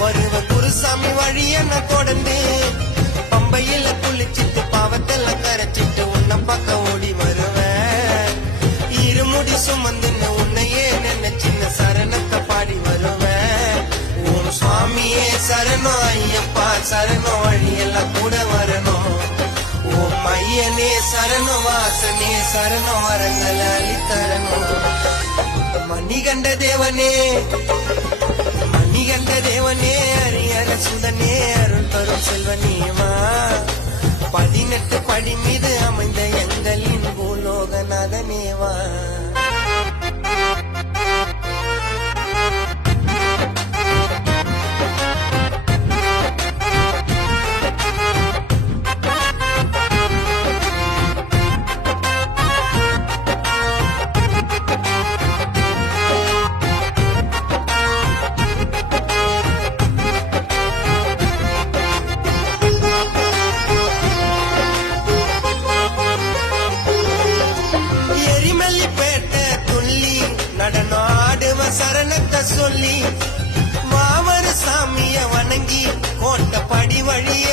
வருவன் குருசாமி வழிய நான் தொடர்ந்து பம்பையில குளிச்சிட்டு பாவத்தெல்லாம் கரைச்சிட்டு உன்னை பக்கம் ஓடி வருவேன். இருமுடி சுமந்துன்னு உன்னையே நினைச்சின்ன சரணத்தை பாடி வருவேன். ஓம் சுவாமியே சரணம், ஐயப்பா சரணம், வழியெல்லாம் கூட வரணும். ஓம் ஐயனே சரணம், வாசனே சரணம், வரங்கள் அளித்தரணும். மணிகண்ட தேவனே மணிகண்ட தேவனே, அரியர சுதனே, அருள் தரும் செல்வனேவா, 18 படி மீது அமைந்த எங்களின் பூலோகநாதனேவா. சரணத்தை சொல்லி மாமரு சாமிய வணங்கி கோட்டை படி வழிய